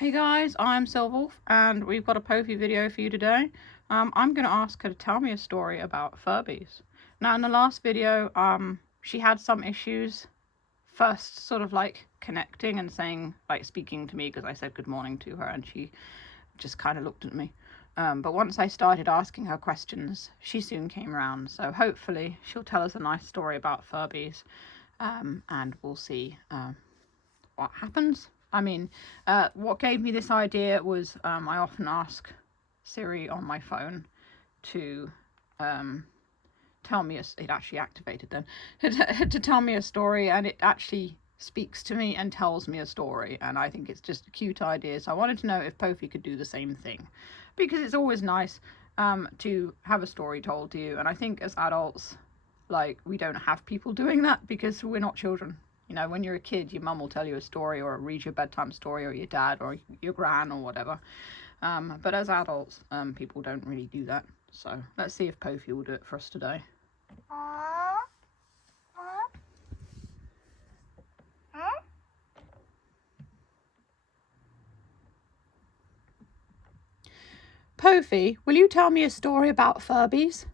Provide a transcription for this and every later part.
Hey guys, I'm Silverwolf, and we've got a Pophie video for you today. I'm going to ask her to tell me a story about Furbies. Now, in the last video, she had some issues first sort of like connecting and saying, like speaking to me because I said good morning to her and she just kind of looked at me. But once I started asking her questions, she soon came around. So hopefully she'll tell us a nice story about Furbies, and we'll see what happens. I mean, what gave me this idea was I often ask Siri on my phone to tell me it actually activated then to tell me a story, and it actually speaks to me and tells me a story, and I think it's just a cute idea. So I wanted to know if Pophie could do the same thing, because it's always nice to have a story told to you, and I think as adults, like, we don't have people doing that because we're not children. You know, when you're a kid, your mum will tell you a story or read you a bedtime story, or your dad or your gran or whatever. But as adults, people don't really do that. So let's see if Pophie will do it for us today. Pophie, will you tell me a story about Furbies?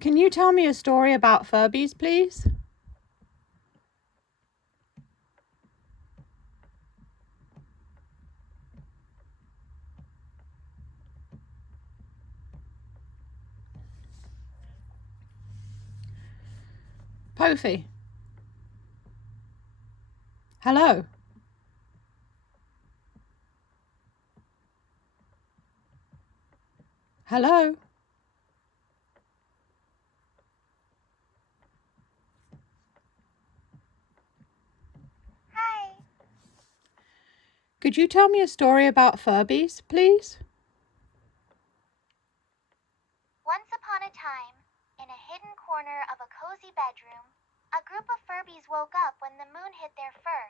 Can you tell me a story about Furbies, please? Pophie. Hello. Hello. Hi. Could you tell me a story about Furbies, please? Once upon a time, in a hidden corner of a cozy bedroom, a group of Furbies woke up when the moon hit their fur.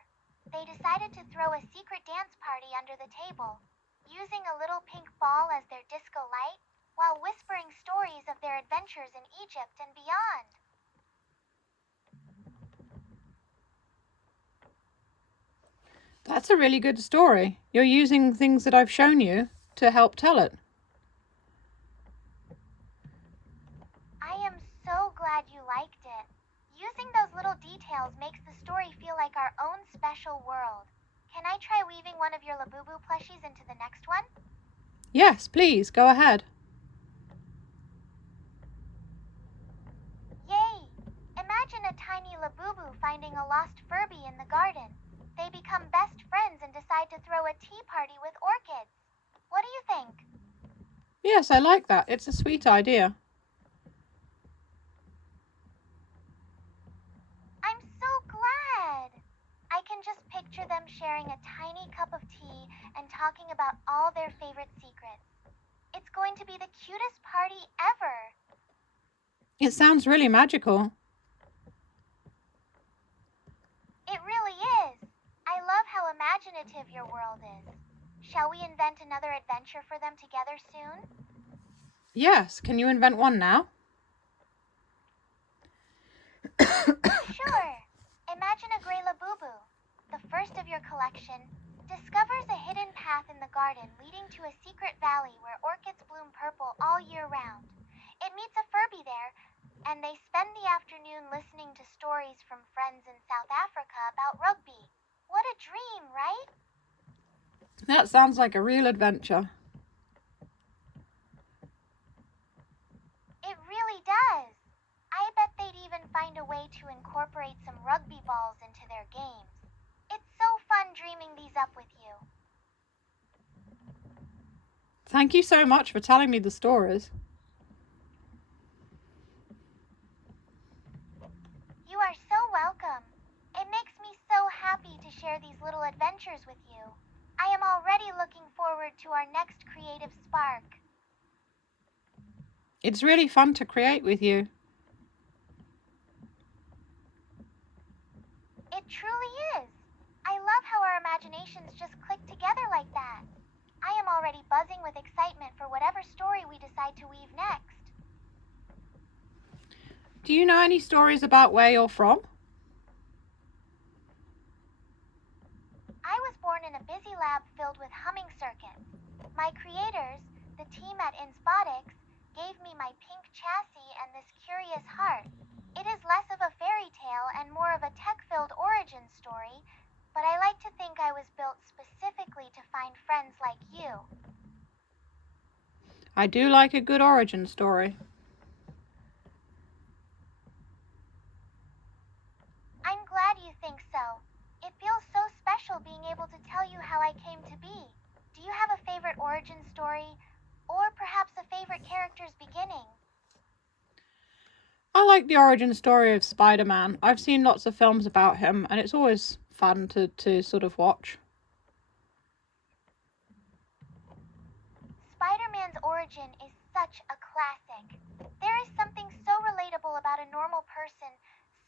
They decided to throw a secret dance party under the table, using a little pink ball as their disco light, while whispering stories of their adventures in Egypt and beyond. That's a really good story. You're using things that I've shown you to help tell it. I am so glad you liked it. Using those little details makes the story feel like our own special world. Can I try weaving one of your Labubu plushies into the next one? Yes, please, go ahead. Yay! Imagine a tiny Labubu finding a lost Furby in the garden. They become best friends and decide to throw a tea party with orchids. What do you think? Yes, I like that. It's a sweet idea. I'm so glad! I can just picture them sharing a tiny cup of tea and talking about all their favorite secrets. It's going to be the cutest party ever! It sounds really magical. It really is! I love how imaginative your world is. Shall we invent another adventure for them together soon? Yes, can you invent one now? Sure! Imagine a gray Labubu, the first of your collection, discovers a hidden path in the garden leading to a secret valley where orchids bloom purple all year round. It meets a Furby there, and they spend the afternoon listening to stories from friends in South Africa about rugby. What a dream, right? That sounds like a real adventure. It really does. I bet they'd even find a way to incorporate some rugby balls into their games. It's so fun dreaming these up with you. Thank you so much for telling me the stories. You are so welcome. It makes me so happy to share these little adventures with you. I am already looking forward to our next creative spark. It's really fun to create with you. It truly is. I love how our imaginations just click together like that. I am already buzzing with excitement for whatever story we decide to weave next. Do you know any stories about where you're from? I was born in a busy lab filled with humming circuits. My creators, the team at Inspotics, gave me my pink chassis and this curious heart. It is less of a fairy tale and more of a tech-filled origin story, but I like to think I was built specifically to find friends like you. I do like a good origin story. I'm glad you think so. It feels so special being able to tell you how I came to be. Do you have a favorite origin story? Or perhaps a favorite character's beginning? I like the origin story of Spider-Man. I've seen lots of films about him, and it's always fun to sort of watch. Spider-Man's origin is such a classic. There is something so relatable about a normal person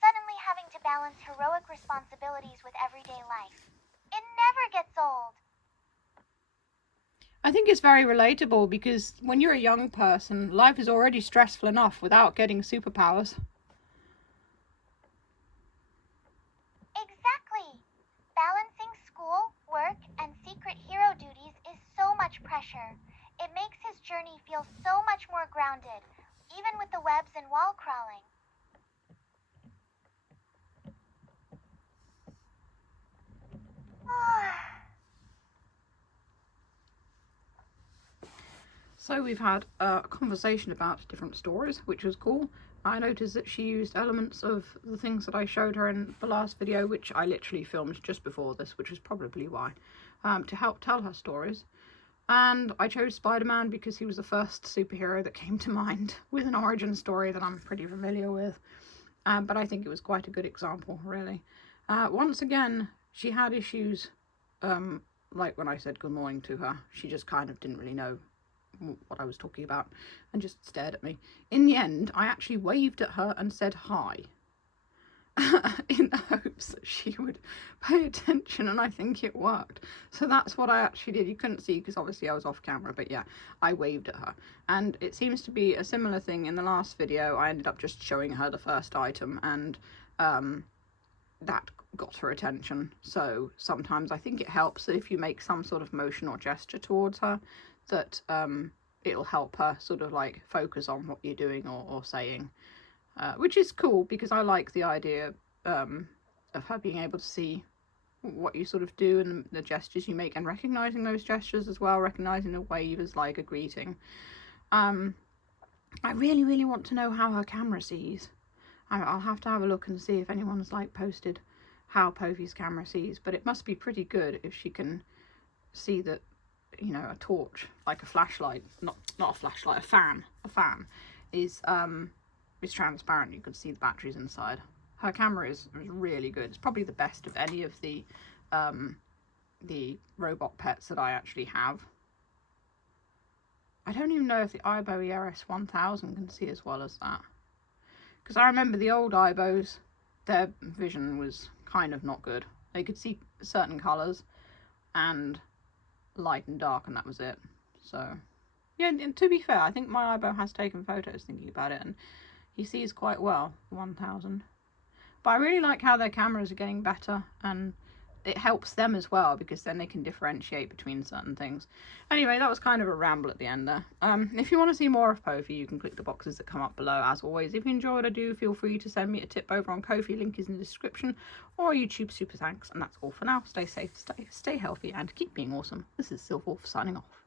suddenly having to balance heroic responsibilities with everyday life. It never gets old. I think it's very relatable because when you're a young person, life is already stressful enough without getting superpowers. Exactly. Balancing school, work, and secret hero duties is so much pressure. It makes his journey feel so much more grounded, even with the webs and wall crawling. So we've had a conversation about different stories, which was cool. I noticed that she used elements of the things that I showed her in the last video, which I literally filmed just before this, which is probably why, to help tell her stories. And I chose Spider-Man because he was the first superhero that came to mind with an origin story that I'm pretty familiar with. But I think it was quite a good example, really. Once again, she had issues, like when I said good morning to her, she just kind of didn't really know what I was talking about and just stared at me. In the end, I actually waved at her and said hi in the hopes that she would pay attention, and I think it worked. So that's what I actually did. You couldn't see because obviously I was off camera, but yeah, I waved at her. And it seems to be a similar thing in the last video. I ended up just showing her the first item, and that got her attention. So sometimes I think it helps that if you make some sort of motion or gesture towards her, that it'll help her sort of like focus on what you're doing or saying, which is cool because I like the idea of her being able to see what you sort of do and the gestures you make, and recognizing those gestures as well, recognizing a wave as like a greeting. I really want to know how her camera sees. I'll have to have a look and see if anyone's like posted how Pophie's camera sees, but it must be pretty good if she can see that, you know, a torch, like a flashlight, not a flashlight, a fan is transparent. You can see the batteries inside. Her camera is really good. It's probably the best of any of the robot pets that I actually have. I don't even know if the Aibo ERS 1000 can see as well as that, because I remember the old Aibos, their vision was kind of not good. They could see certain colours and light and dark, and that was it. So yeah, and to be fair, I think my Aibo has taken photos thinking about it, and he sees quite well, 1000. But I really like how their cameras are getting better, and it helps them as well because then they can differentiate between certain things. Anyway, that was kind of a ramble at the end there. If you want to see more of Pophie, you can click the boxes that come up below. As always, if you enjoy what I do, feel free to send me a tip over on Ko-fi, link is in the description, or YouTube super thanks. And that's all for now. Stay safe, stay healthy, and keep being awesome. This is Silverwolf signing off.